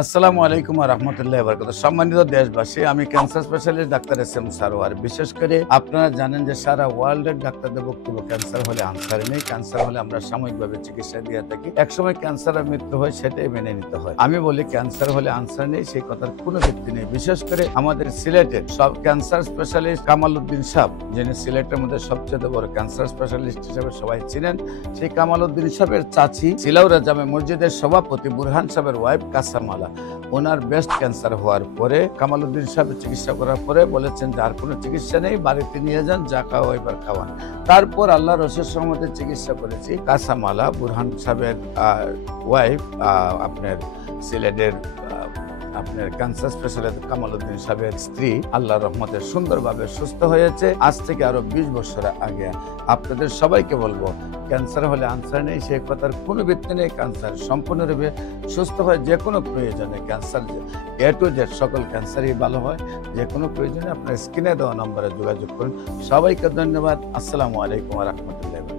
আসসালামু আলাইকুম ওয়া রাহমাতুল্লাহি ওয়া বারাকাতুহু। সম্মানিত দেশবাসী, আমি cancer specialist doctor SM. Sarwar. বিশেষ করে আপনারা জানেন যে সারা ওয়ার্ল্ডের ডাক্তারদের বক্তব্য ক্যান্সার হলে আনসার নেই, ক্যান্সার হলে আমরা সাময়িকভাবে চিকিৎসা দিয়ে থাকি। একসময় ক্যান্সারের মৃত্যু হয়, সেটাই মেনে নিতে হয়। আমি বলি ক্যান্সার হলে আনসার নেই, সেই কথার কোনো ভিত্তি নেই। বিশেষ করে আমাদের সিলেটের সব ক্যান্সার স্পেশালিস্ট কামাল উদ্দিন সাহেব, যিনি সিলেটের মধ্যে সবচেয়ে বড় ক্যান্সার স্পেশালিস্ট হিসেবে সবাই চিনেন, সেই কামাল উদ্দিন সাহেবের চাচি সিলাউরা জামে মসজিদের সভাপতি বুরহান সাহেবের ওয়াইফ কাসামালা, ওনার ব্রেস্ট ক্যান্সার হওয়ার পরে কামাল উদ্দিন সাহেব চিকিৎসা করার পরে বলেছেন যে আর কোনো চিকিৎসা নেই, বাড়িতে নিয়ে যান, যা খাওয়া এবার খাওয়ান। তারপর আল্লাহ রসুল সহমতে চিকিৎসা করেছি। কাসামালা বুরহান সাহেবের ওয়াইফ, আপনার সিলেটের আপনার ক্যান্সার স্পেশালিস্ট কামাল উদ্দিন সাহেবের স্ত্রী আল্লাহর রহমতে সুন্দরভাবে সুস্থ হয়েছে। আজ থেকে আরো 20 বছর আগে। আপনাদের সবাইকে বলবো, ক্যান্সার হলে আনসার নেই, সেই কথার কোনো ভিত্তি নেই। ক্যান্সার সম্পূর্ণরূপে সুস্থ হয় যে কোনো প্রয়োজনে। ক্যান্সার এ টু জেড সকল ক্যান্সারই ভালো হয়। যে কোনো প্রয়োজনে আপনার স্ক্রিনে দেওয়া নম্বরে যোগাযোগ করুন। সবাইকে ধন্যবাদ। আসসালামু আলাইকুম ওয়া রাহমাতুল্লাহি।